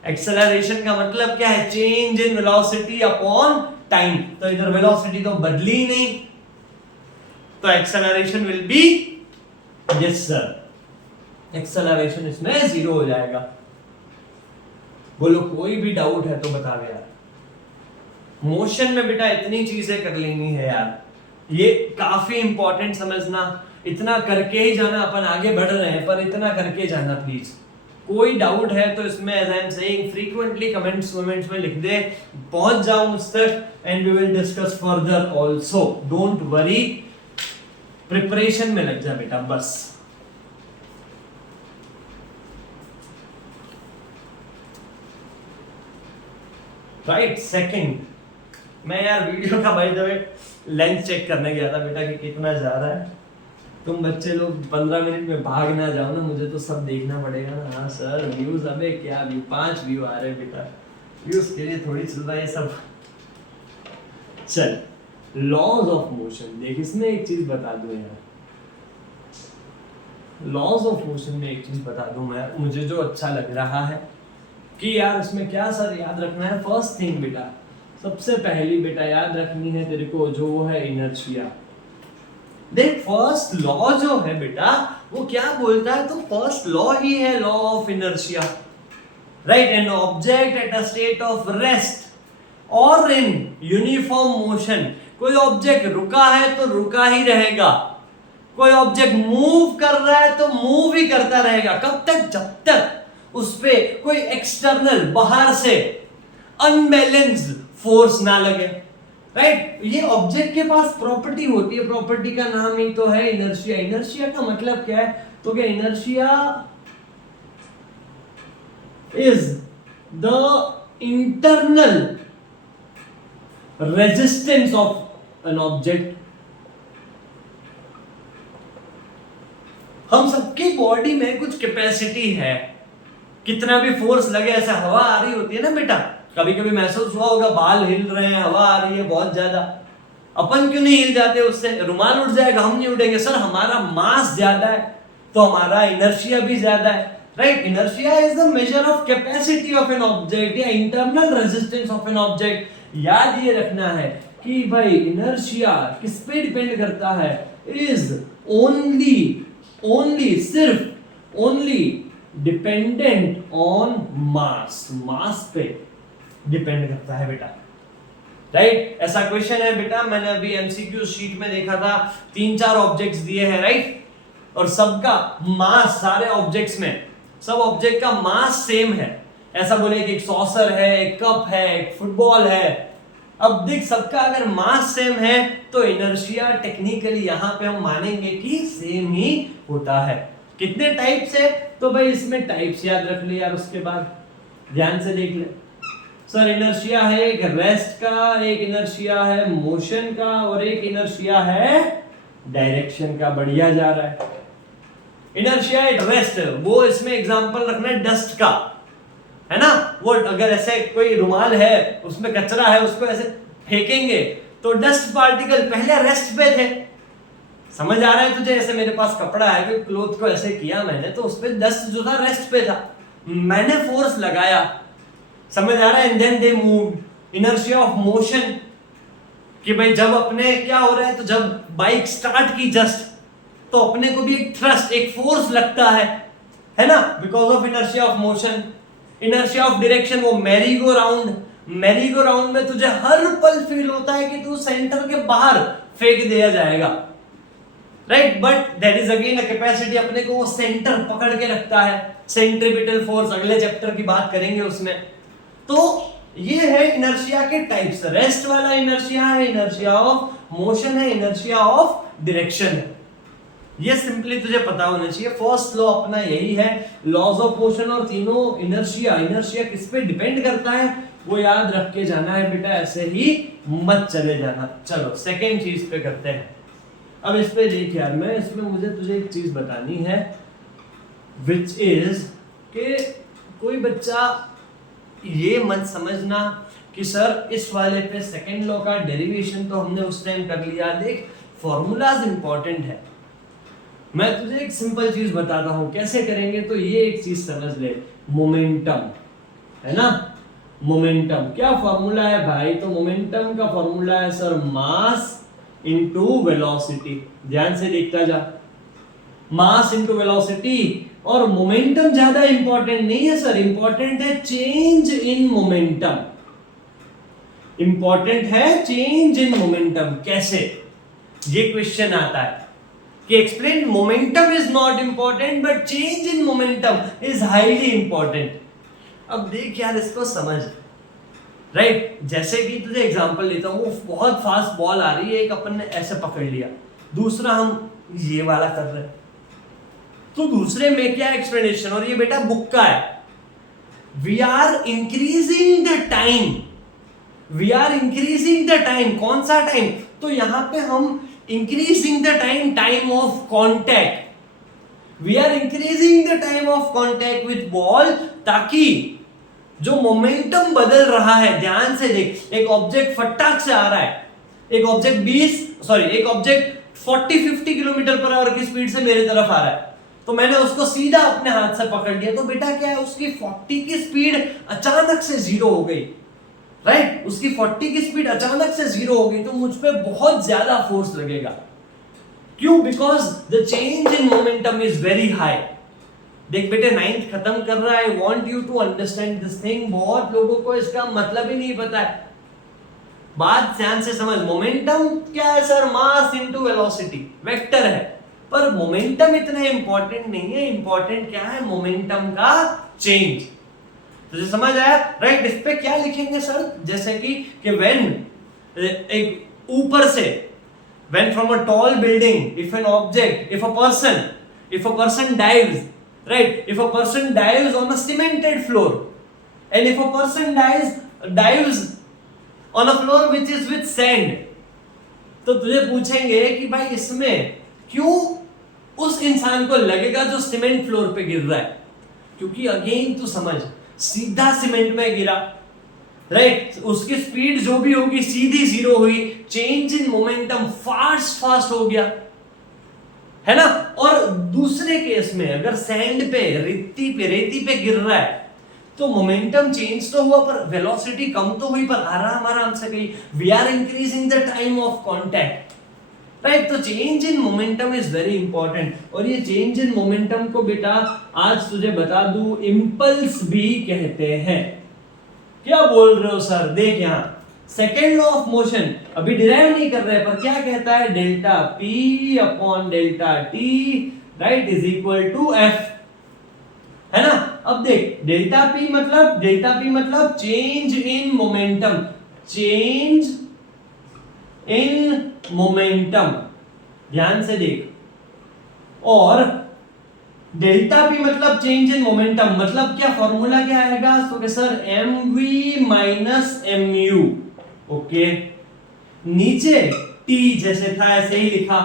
एक्सेलरेशन का मतलब क्या है? Change in velocity upon time. तो इधर वेलोसिटी तो बदली ही नहीं, तो acceleration will be, yes sir, acceleration इसमें 0 हो जाएगा। बोलो कोई भी डाउट है तो बता दे यार। मोशन में बेटा इतनी चीजें कर लेनी है यार, ये काफी इंपॉर्टेंट समझना। इतना करके ही जाना, अपन आगे बढ़ रहे हैं पर इतना करके जाना प्लीज। कोई डाउट है तो इसमें as I am saying frequently comments में लिख दे, पहुंच जाओ मुझ तक, and we will discuss further also. Don't worry, preparation में लग जा बेटा बस। राइट, सेकंड, मैं यार वीडियो का by the way length check करने गया था बेटा कि कितना जा रहा है। तुम बच्चे लोग 15 मिनट में भाग ना जाओ ना, मुझे तो सब देखना पड़ेगा ना। हाँ सर व्यूज, अबे क्या व्यू, 5 व्यू आ रहे बेटा, व्यूज के लिए थोड़ी चल रहा है सब। चल, लॉज ऑफ मोशन देख, इसमें एक चीज बता दूं यार, लॉज ऑफ मोशन में एक चीज बता दूं मैं, मुझे जो अच्छा लग रहा है कि यार इसमें क्या सर याद रखना है। फर्स्ट थिंग बेटा, सबसे पहली बेटा याद रखनी है तेरे को, जो वो है इनर्शिया। देख फर्स्ट लॉ जो है बेटा वो क्या बोलता है, तो फर्स्ट लॉ ही है law of inertia, right. An object at a state of rest और इन यूनिफॉर्म मोशन, कोई ऑब्जेक्ट रुका है तो रुका ही रहेगा, कोई ऑब्जेक्ट मूव कर रहा है तो मूव ही करता रहेगा। कब तक? जब तक उस पे कोई एक्सटर्नल बाहर से अनबैलेंस्ड फोर्स ना लगे, राइट। ये ऑब्जेक्ट के पास प्रॉपर्टी होती है, प्रॉपर्टी का नाम ही तो है इनर्शिया। इनर्शिया का मतलब क्या है, तो क्या inertia is the internal resistance of an object. हम सबकी बॉडी में कुछ कैपेसिटी है, कितना भी फोर्स लगे, ऐसा हवा आ रही होती है ना बेटा, कभी कभी महसूस हुआ होगा बाल हिल रहे हैं, हवा आ रही है बहुत ज्यादा, अपन क्यों नहीं हिल जाते उससे? रुमाल उड़ जाएगा, हम नहीं उड़ेंगे सर, हमारा मास ज्यादा है तो हमारा इनर्शिया भी ज्यादा है, right. Inertia is the measure of capacity of an object या internal resistance of an object. याद ये रखना है कि भाई इनर्शिया किस पे डिपेंड करता है, इज ओनली सिर्फ ओनली डिपेंडेंट ऑन मास, मास पे डिपेंड करता है बेटा, राइट। ऐसा क्वेश्चन है बेटा, मैंने अभी एमसीक्यू शीट में देखा था, 3-4 ऑब्जेक्ट्स दिए हैं, राइट, और सबका मास, सारे ऑब्जेक्ट्स में सब ऑब्जेक्ट का मास सेम है। ऐसा बोले कि एक सॉसर है, एक कप है, एक फुटबॉल है, अब देख सबका अगर मास सेम है तो इनर्शिया टेक्निकली यहां पे हम मानेंगे कि सेम ही होता है। कितने टाइप्स है, तो भाई इसमें टाइप्स याद रख ले यार, उसके बाद ध्यान से देख ले। सर इनर्शिया है एक रेस्ट का, एक इनर्शिया है मोशन का, और एक इनर्शिया है डायरेक्शन का। बढ़िया जा रहा है। इनर्शिया एट रेस्ट, वो इसमें एग्जांपल रखना है डस्ट का, है ना। वो अगर ऐसे कोई रुमाल है उसमें कचरा है, उसको ऐसे फेंकेंगे तो डस्ट पार्टिकल पहले रेस्ट पे थे, समझ आ रहा है तुझे? ऐसे मेरे पास कपड़ा है, कि क्लोथ को ऐसे किया मैंने तो उस पे डस्ट जो था रेस्ट पे था, मैंने फोर्स लगाया, समझ आ रहा है, and then they moved. Inertia of motion, कि भाई जब अपने क्या हो रहा है, तो जब बाइक स्टार्ट की जस्ट, तो अपने को भी एक थ्रस्ट, एक फोर्स लगता है ना, because of inertia of motion. Inertia of direction, वो मैरी गो राउंड में तुझे हर पल फील होता है कि तू सेंटर के बाहर फेंक दिया जाएगा, right, but that is again a capacity, अपने को वो सेंटर पकड़ के रखता है। सेंट्रीपिटल फोर्स अगले चैप्टर की बात करेंगे उसमें। तो ये है इनर्शिया के टाइप्स। रेस्ट वाला इनर्शिया है, इनर्शिया ऑफ मोशन है, इनर्शिया ऑफ डायरेक्शन है। ये सिंपली तुझे पता होना चाहिए। फर्स्ट लॉ अपना यही है, लॉज ऑफ मोशन, और तीनों इनर्शिया किस पे डिपेंड करता है वो याद रख के जाना है बेटा, ऐसे ही मत चले जाना। चलो सेकेंड चीज पे करते हैं। अब इस पे देख यार, मैं इसमें मुझे तुझे एक चीज बतानी है, विच इज कि कोई बच्चा ये मत समझना कि सर इस वाले पे सेकेंड लॉ का डेरिवेशन तो हमने उस टाइम कर लिया। देख फॉर्मूलाज इंपॉर्टेंट है, मैं तुझे एक सिंपल चीज बताता हूं कैसे करेंगे। तो ये एक चीज समझ ले, मोमेंटम है ना, मोमेंटम क्या फॉर्मूला है भाई? तो मोमेंटम का फॉर्मूला है सर मास इनटू वेलोसिटी। ध्यान से देखता जा, मास इनटू वेलोसिटी। और मोमेंटम ज्यादा इंपॉर्टेंट नहीं है सर, इंपॉर्टेंट है चेंज इन मोमेंटम। इंपॉर्टेंट है चेंज इन मोमेंटम। कैसे? ये क्वेश्चन आता है कि explain momentum is not important but change in momentum is highly important. अब देख यार इसको समझ, राइट जैसे कि तुझे एग्जांपल लेता हूं, बहुत फास्ट बॉल आ रही है, एक अपन ने ऐसे पकड़ लिया, दूसरा हम ये वाला कर रहे हैं, तो दूसरे में क्या एक्सप्लेनेशन? और ये बेटा बुक का है, we are increasing the time, we are increasing the time. कौन सा टाइम? तो यहां पे हम increasing the time, time of contact, we are increasing the time of contact with ball, ताकि जो मोमेंटम बदल रहा है, ध्यान से देख, एक ऑब्जेक्ट फटाक से आ रहा है, एक ऑब्जेक्ट 40-50 किलोमीटर पर आवर की स्पीड से मेरे तरफ आ रहा है, तो मैंने उसको सीधा अपने हाथ से पकड़ लिया, तो बेटा क्या है, उसकी 40 की स्पीड अचानक से 0 हो गई, राइट उसकी 40 की स्पीड अचानक से 0 हो गई, तो मुझ पे बहुत ज्यादा फोर्स लगेगा। क्यों? Because the change in momentum is very high. देख बेटे 9th खत्म कर रहा है, I want you to understand this thing. बहुत लोगों को इसका मतलब ही नहीं पता है, बात ध्यान से समझ। मोमेंटम क्या है sir? Mass into velocity, vector है, पर मोमेंटम इतना इंपॉर्टेंट नहीं है, इंपॉर्टेंट क्या है, मोमेंटम का चेंज। तुझे समझ आया? राइट। इस पे क्या लिखेंगे सर, जैसे कि व्हेन एक ऊपर से, when from a tall building, if an object, if a person dives, right, if a person dives on a cemented floor, and if a person dives on a floor which is with sand, तो तुझे पूछेंगे कि भाई इसमें क्यों उस इंसान को लगेगा जो सीमेंट फ्लोर पे गिर रहा है, क्योंकि अगेन तू समझ, सीधा सीमेंट में गिरा, राइट, उसकी स्पीड जो भी होगी सीधी जीरो हुई, चेंज इन मोमेंटम फास्ट हो गया, है ना। और दूसरे केस में अगर सैंड पे, रेती पे गिर रहा है तो मोमेंटम चेंज तो हुआ पर वेलोसिटी कम तो हुई, पर आराम से गई। We are increasing the time of contact, right. तो change in momentum is very important. और ये चेंज इन मोमेंटम को बेटा आज तुझे बता दूं, इंपल्स भी कहते हैं। क्या बोल रहे हो सर? देख यहां सेकेंड लॉ ऑफ मोशन अभी डिराइव नहीं कर रहे, पर क्या कहता है, delta P upon delta T, right, is equal to F, है ना। अब देख डेल्टा पी मतलब change in momentum, change in momentum, ध्यान से देख। और डेल्टा पी मतलब चेंज इन मोमेंटम, मतलब क्या, फॉर्मूला क्या आएगा, तो sir M V minus M U, okay. नीचे टी जैसे था ऐसे ही लिखा,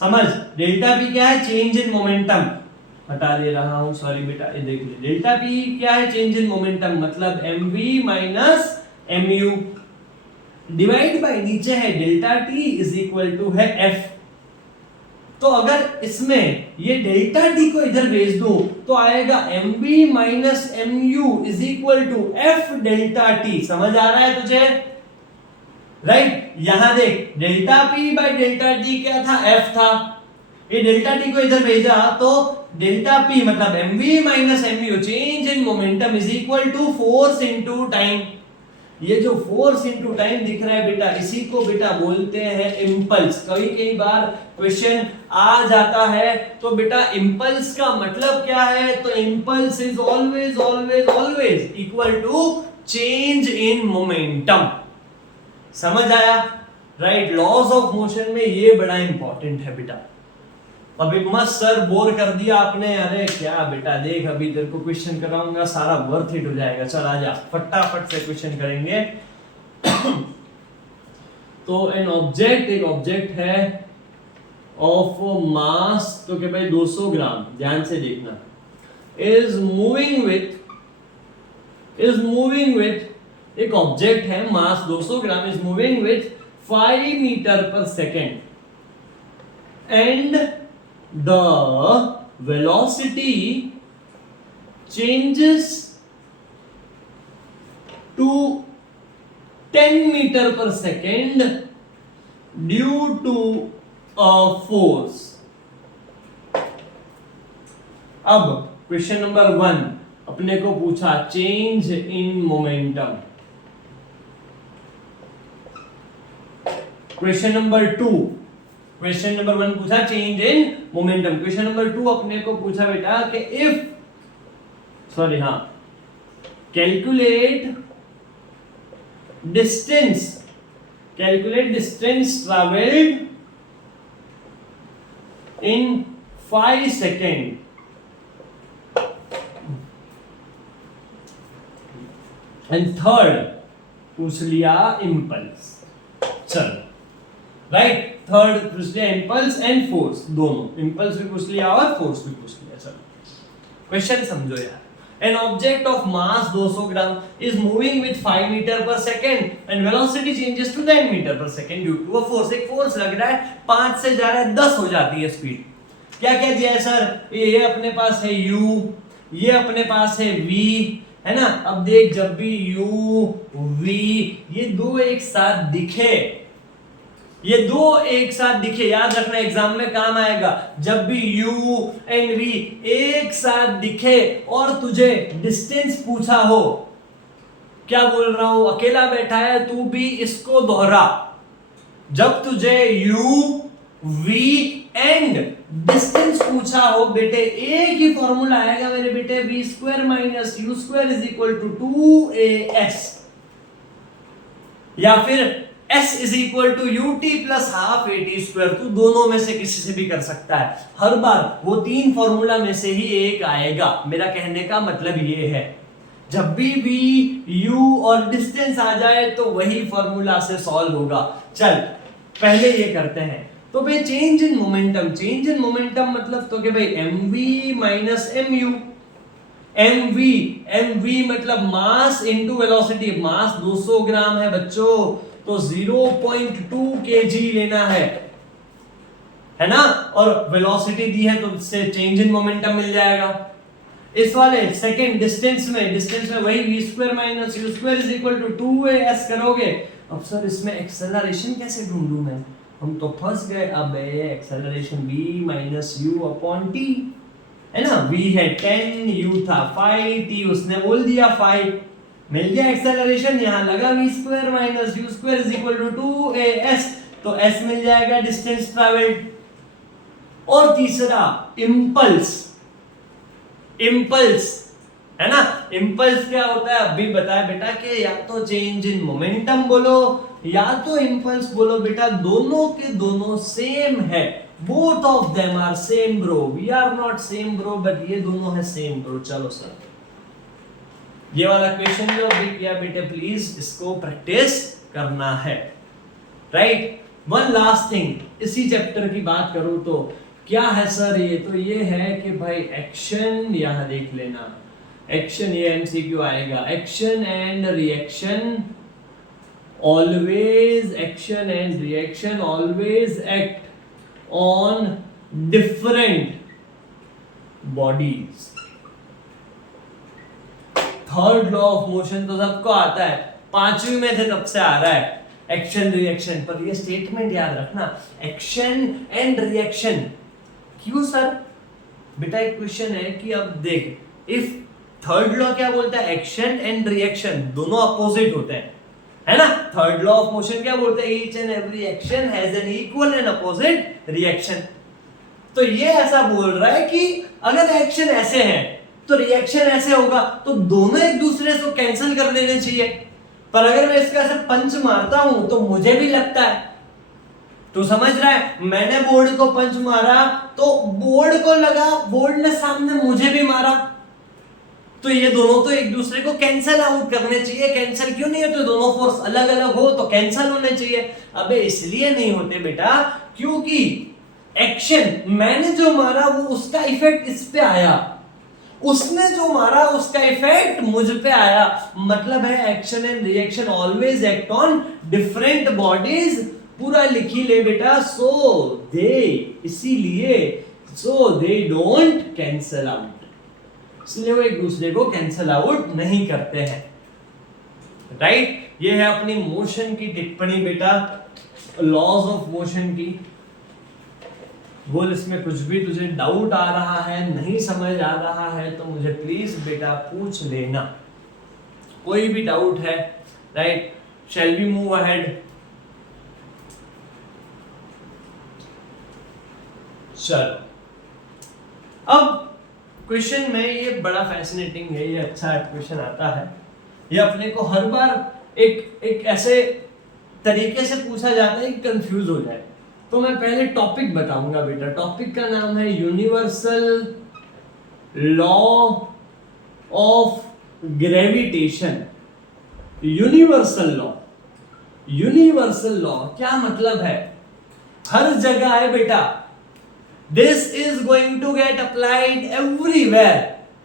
समझ। डेल्टा पी क्या है, चेंज इन मोमेंटम, हटा दे रहा हूं, सॉरी बेटा, ये देख ले, डेल्टा पी क्या है, चेंज इन मोमेंटम, मतलब M V minus M U, divide by नीचे है delta T is equal to है एफ। तो अगर इसमें ये डेल्टा टी को इधर भेज दूं तो आएगा M B minus M U is equal to F delta T. समझ आ रहा है तुझे? राइट। यहां देख delta P by delta T क्या था, एफ था। ये डेल्टा टी को इधर भेजा तो डेल्टा पी मतलब M V minus M U, change in momentum is equal to force into time. ये जो फोर्स इनटू टाइम दिख रहा है बेटा, इसी को बेटा बोलते हैं इम्पल्स। कई बार क्वेश्चन आ जाता है तो बेटा इम्पल्स का मतलब क्या है, तो impulse is always equal to change in momentum. समझ आया? राइट। लॉज ऑफ मोशन में ये बड़ा इंपॉर्टेंट है बेटा। अभी मत सर बोर कर दिया आपने, अरे क्या बेटा देख, अभी तेरे को क्वेश्चन कराऊंगा, सारा वर्थ इट हो जाएगा। चल आजा, फटाफट से क्वेश्चन करेंगे। तो एक ऑब्जेक्ट है ऑफ मास, तो क्या भाई 200 ग्राम, ध्यान से देखना, इज मूविंग विथ एक ऑब्जेक्ट है, मास 200 ग्राम, इज मूविंग विथ 5 मीटर पर second, and the velocity changes to 10 meter per second due to a force. अब क्वेश्चन नंबर 1 अपने को पूछा change in momentum. Question number 1 पूछा change in momentum. Question number 2 अपने को पूछा बेटा कि calculate distance travelled in 5 second. And third पूछ लिया इम्पल्स। चल राइट, थर्ड पूछ लिया इम्पल्स एंड फोर्स, दोनों, इम्पल्स भी पूछ लिया और फोर्स भी पूछ लिया। चलो क्वेश्चन समझो यार। An object of mass 200 gram is moving with 5 meter per second and velocity changes to 10 meter per second due to a force। एक फोर्स लग रहा है, 5 से जा रहा है 10 हो जाती है स्पीड। क्या क्या दिया है सर? ये अपने पास है u, ये अपने पास है v, है ना। अब देख जब भी u v ये दो एक साथ दिखे, याद रखना एग्जाम में काम आएगा। जब भी u एंड v एक साथ दिखे और तुझे डिस्टेंस पूछा हो, क्या बोल रहा हूं, अकेला बैठा है तू भी इसको दोहरा। जब तुझे u v एंड डिस्टेंस पूछा हो बेटे, एक ही फॉर्मूला आएगा मेरे बेटे, V square minus U square is equal to 2as, या फिर s is equal to ut plus half at square. तू दोनों में से किसी से भी कर सकता है, हर बार वो तीन फॉर्मूला में से ही एक आएगा। मेरा कहने का मतलब ये है, जब भी v u और डिस्टेंस आ जाए तो वही फॉर्मूला से सॉल्व होगा। चल पहले ये करते हैं। तो भाई change in momentum, change in momentum मतलब तो कि भाई mv माइनस mu, mv मतलब मास इनटू वेलोसिटी। मास 200 ग्राम है बच्चों, तो 0.2 kg लेना है ना, और वेलोसिटी दी है तो इससे चेंज इन मोमेंटम मिल जाएगा। इस वाले सेकंड डिस्टेंस में वही v square minus u square is equal to 2as करोगे। अब सर इसमें एक्सेलरेशन कैसे ढूंढूं मैं, हम तो फंस गए। अब acceleration v minus u upon t है ना, v है 10, u था 5, t उसने बोल दिया 5, मिल गया एक्सेलरेशन। यहां लगा v square minus u square is equal to 2as, तो s मिल जाएगा डिस्टेंस ट्रैवल्ड। और तीसरा इंपल्स है ना, इंपल्स क्या होता है अभी बताया बेटा, कि या तो चेंज इन मोमेंटम बोलो या तो इंपल्स बोलो बेटा, दोनों के दोनों सेम है। Both of them are same bro, we are not same bro, but ये दोनों है सेम ब्रो। चलो सर ये वाला क्वेश्चन जो अभी किया बेटे, प्लीज इसको प्रैक्टिस करना है, राइट। वन लास्ट थिंग, इसी चैप्टर की बात करूं तो क्या है सर ये, तो ये है कि भाई एक्शन, यहां देख लेना एक्शन, ये एमसीक्यू आएगा, action and reaction always, action and reaction always act on different bodies. Third law of motion तो सबको आता है, पांचवी में थे तब से आ रहा है एक्शन रिएक्शन, पर ये स्टेटमेंट याद रखना, एक्शन एंड रिएक्शन। क्यों सर बेटा, एक क्वेश्चन है कि अब देख, इफ थर्ड लॉ क्या बोलता है, एक्शन एंड रिएक्शन दोनों अपोजिट होते हैं, है ना। थर्ड लॉ ऑफ मोशन क्या बोलता है, each and every action has an equal and opposite reaction. तो ये ऐसा बोल रहा है कि अगर एक्शन ऐसे है तो रिएक्शन ऐसे होगा, तो दोनों एक दूसरे से कैंसिल कर देने चाहिए। पर अगर मैं इसका ऐसे पंच मारता हूं तो मुझे भी लगता है, तो समझ रहा है, मैंने बोर्ड को पंच मारा तो बोर्ड को लगा, बोर्ड ने सामने मुझे भी मारा, तो ये दोनों तो एक दूसरे को कैंसिल आउट करने चाहिए। कैंसिल क्यों नहीं होते, दोनों फोर्स अलग अलग हो तो कैंसिल होने चाहिए। अबे इसलिए नहीं होते बेटा, क्योंकि एक्शन मैंने जो मारा वो उसका इफेक्ट इस पे आया, उसने जो मारा उसका इफेक्ट मुझ पे आया। मतलब है action and reaction always act on different bodies. पूरा लिखी ले बेटा, सो दे, इसीलिए सो दे डोंट कैंसल आउट, इसलिए वो एक दूसरे को कैंसल आउट नहीं करते हैं, राइट। ये है अपनी मोशन की टिप्पणी बेटा, लॉज ऑफ मोशन की। बोल इसमें कुछ भी तुझे डाउट आ रहा है, नहीं समझ आ रहा है तो मुझे प्लीज बेटा पूछ लेना, कोई भी डाउट है, right. Shall we move ahead. चलो अब क्वेश्चन में ये बड़ा फैसिनेटिंग है, ये अच्छा क्वेश्चन आता है, ये अपने को हर बार एक ऐसे तरीके से पूछा जाता है कि कंफ्यूज हो जाए। तो मैं पहले टॉपिक बताऊंगा बेटा, टॉपिक का नाम है universal law of gravitation. Universal law क्या मतलब है, हर जगह है बेटा, this is going to get applied everywhere,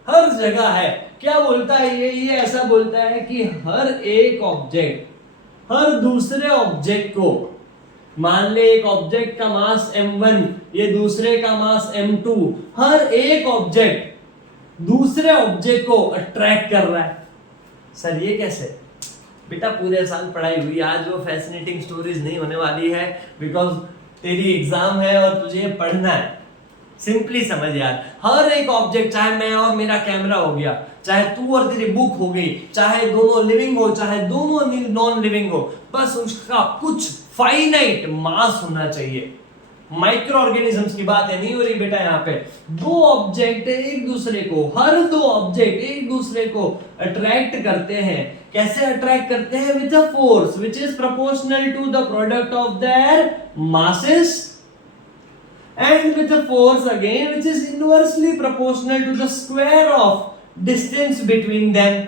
हर जगह है। क्या बोलता है ये ऐसा बोलता है कि हर एक ऑब्जेक्ट हर दूसरे ऑब्जेक्ट को, मान ले एक ऑब्जेक्ट का मास m1, ये दूसरे का मास m2, हर एक ऑब्जेक्ट दूसरे ऑब्जेक्ट को अट्रैक्ट कर रहा है। सर ये कैसे बेटा, पूरे साल पढ़ाई हुई, आज वो फैसिनेटिंग स्टोरीज नहीं होने वाली है, बिकॉज तेरी एग्जाम है और तुझे पढ़ना है। सिंपली समझ यार, हर एक ऑब्जेक्ट, चाहे मैं और मेरा कैमरा हो गया, चाहे तू और तेरी बुक हो गई, चाहे दोनों लिविंग हो चाहे दोनों नॉन लिविंग हो, बस उसका कुछ फाइनाइट मास होना चाहिए। माइक्रो ऑर्गेनिजम्स की बात है नहीं हो रही बेटा यहाँ पे। दो ऑब्जेक्ट एक दूसरे को, हर दो ऑब्जेक्ट एक दूसरे को अट्रैक्ट करते हैं। कैसे अट्रैक्ट करते हैं? With a force which is proportional to the product of their masses and with a force again which is inversely proportional to the square of distance between them।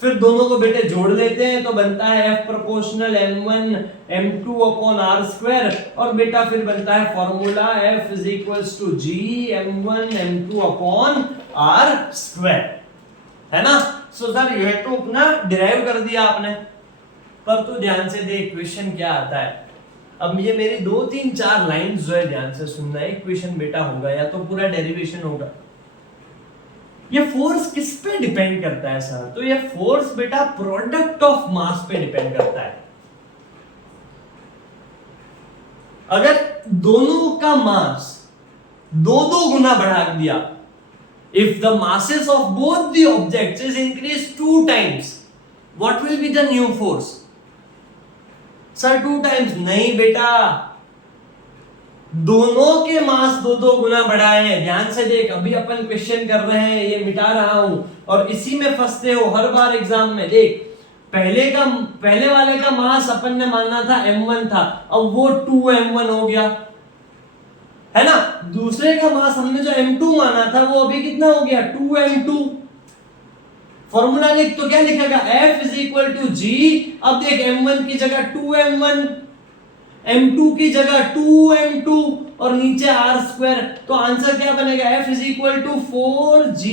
फिर दोनों को बेटे जोड़ लेते हैं तो बनता है F proportional m1 m2 upon r square, और बेटा फिर बनता है formula F is equals to G m1 m2 upon r square, है ना। सो सर ये तो अपना डिराइव कर दिया आपने, पर तू ध्यान से देख क्वेश्चन क्या आता है। अब ये मेरी 2 3 4 लाइंस जो है ध्यान से सुनना है। इक्वेशन बेटा होगा या तो पूरा डेरिवेशन होगा। ये फोर्स किस पे डिपेंड करता है सर? तो ये फोर्स बेटा प्रोडक्ट ऑफ मास पे डिपेंड करता है। अगर दोनों का मास 2-2 गुना बढ़ा दिया, if the masses of both the objects is increased 2 times, what will be the new force? Sir 2 times नहीं बेटा, दोनों के मास 2-2 गुना बढ़ाए हैं। ध्यान से देख, अभी अपन क्वेश्चन कर रहे हैं, ये मिटा रहा हूं और इसी में फंसते हो हर बार एग्जाम में। देख पहले वाले का मास अपन ने माना था m1 था, अब वो 2m1 हो गया, है ना। दूसरे का मास हमने जो m2 माना था वो अभी कितना हो गया? 2m2। फॉर्मूला लिख तो क्या लिखेगा? F is equal to G। अब देख m1 की जगह 2m1, m2 की जगह 2m2 और नीचे r स्क्वायर, तो आंसर क्या बनेगा? F is equal to 4G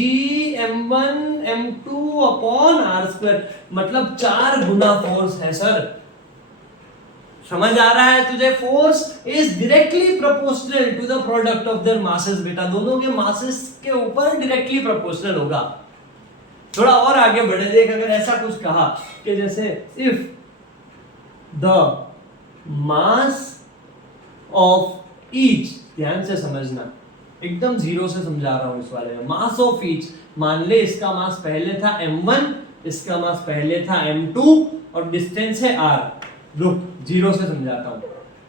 m1 m2 upon r square, मतलब 4 गुना फोर्स है सर। समझ आ रहा है तुझे? Force is directly proportional to the product of their masses. बेटा दोनों के मासेस के ऊपर डायरेक्टली प्रोपोर्शनल होगा। थोड़ा और आगे बढ़े, देख अगर ऐसा कुछ कहा कि जैसे if the mass of each, ध्यान से समझना, एकदम जीरो से समझा रहा हूं इस वाले में। मास ऑफ ईच, मान ले इसका मास पहले था m1, इसका मास पहले था m2 और डिस्टेंस है r। रुक, जीरो से समझाता हूं।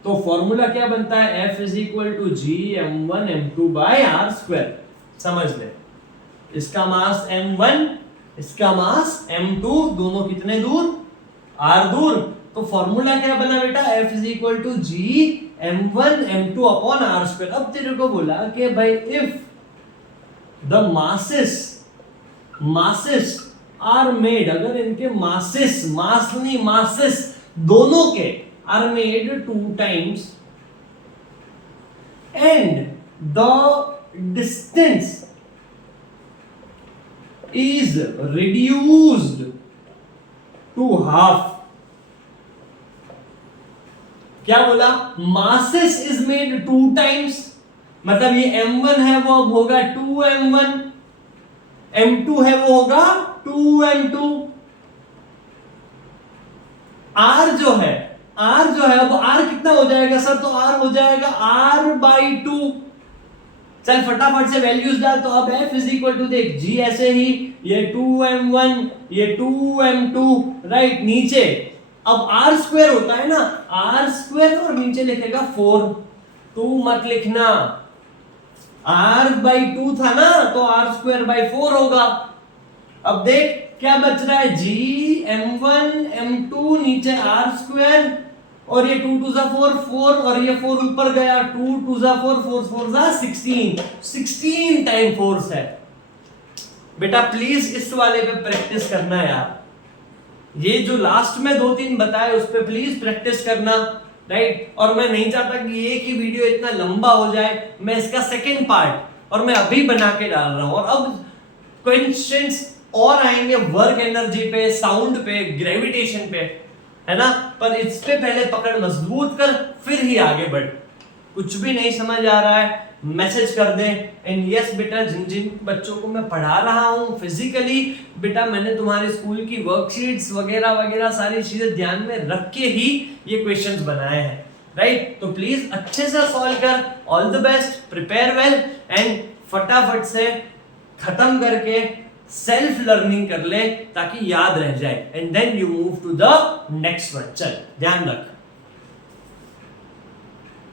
तो फॉर्मूला क्या बनता है? F is equal to G m1 m2 by r square. समझ ले, इसका मास m1, इसका मास m2, दोनों कितने दूर? r दूर। तो फॉर्मूला क्या बना बेटा? F is equal to G m1 m2 upon r square. अब तेरे को बोला कि भाई if the masses are made, अगर इनके मासेस, मास नहीं मासेस, दोनों के are made 2 times and the distance is reduced to half। क्या बोला? masses is made 2 times, मतलब ये m1 है वो अब होगा 2m1, m2 है वो होगा 2m2। r जो है अब r कितना हो जाएगा सर? तो r हो जाएगा r/2। चल फटाफट से वैल्यूज डाल। तो अब F इज इक्वल टू, देख G ऐसे ही, ये 2m1 ये 2m2, राइट। नीचे अब r स्क्वायर होता है ना, r स्क्वायर और नीचे लिखेगा 4। 2 मत लिखना, r/2 था ना, तो r स्क्वायर बाई 4 होगा। अब देख क्या बच रहा है? G m1 m2 नीचे r स्क्वायर और ये 2 2 4 4 और ये 4 ऊपर गया, 2 2 4 4 4 16 टाइम फोर्स है। बेटा प्लीज इस वाले पे प्रैक्टिस करना यार, ये जो लास्ट में 2-3 बताए उस पे प्लीज प्रैक्टिस करना, राइट। और मैं नहीं चाहता कि एक ही वीडियो इतना लंबा हो जाए, मैं इसका सेकेंड पार्ट और मैं अभी बना के डाल रहा हूं। और अब क्वेश्चंस और आएंगे वर्क एनर्जी पे, साउंड पे, ग्रेविटेशन पे, है ना। पर इस पे पहले पकड़ मजबूत कर, फिर ही आगे बढ़। कुछ भी नहीं समझ आ रहा है मैसेज कर दे। एंड यस बेटा, जिन जिन बच्चों को मैं पढ़ा रहा हूँ फिजिकली, बेटा मैंने तुम्हारे स्कूल की वर्कशीट्स वगैरह वगैरह सारी चीजें ध्यान में रख के ही ये क्वेश्चंस बनाए हैं, राइट। तो प्लीज अच्छे से सॉल्व कर। All the best, prepare well and फटाफट से खत्म करके सेल्फ लर्निंग कर ले ताकि याद रह जाए, and then you move to the next one. चल ध्यान रख।